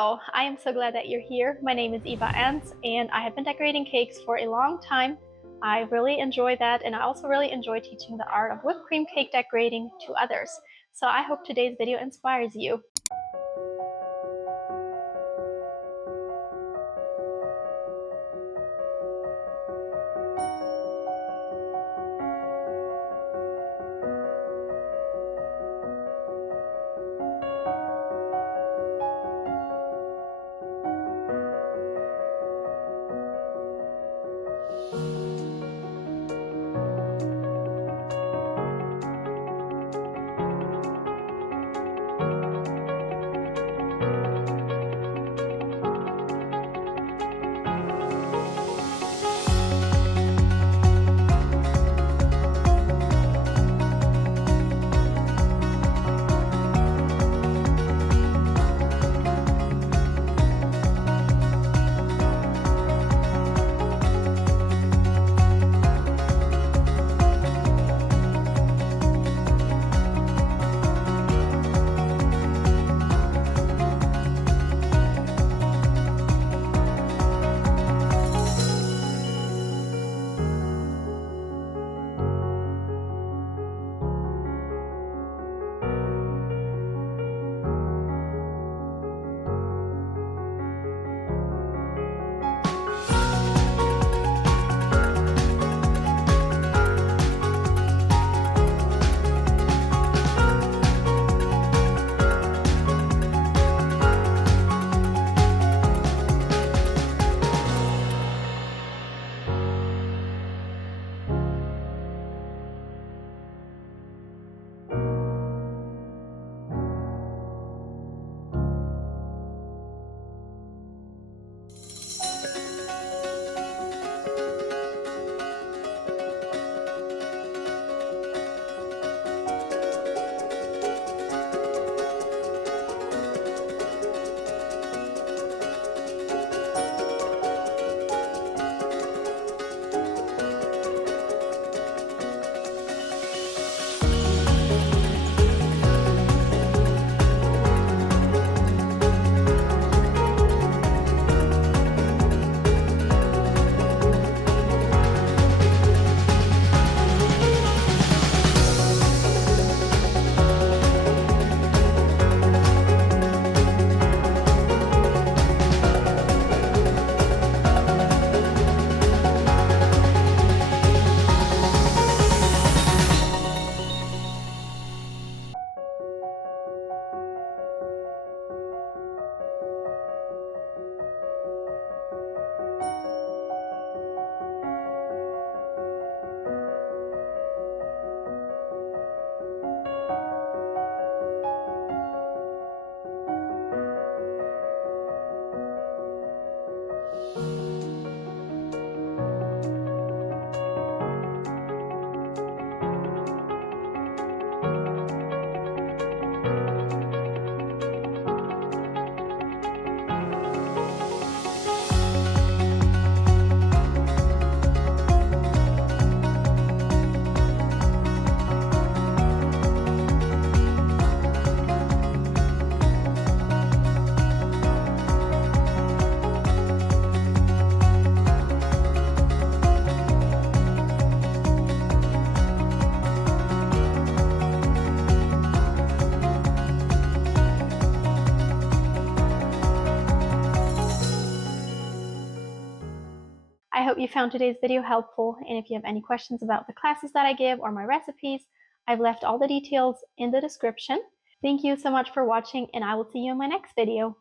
Hello, I am so glad that you're here. My name is Eva Enns, and I have been decorating cakes for a long time. I really enjoy that, and I also really enjoy teaching the art of whipped cream cake decorating to others. So I hope today's video inspires you. I hope you found today's video helpful, and if you have any questions about the classes that I give or my recipes, I've left all the details in the description. Thank you so much for watching, and I will see you in my next video.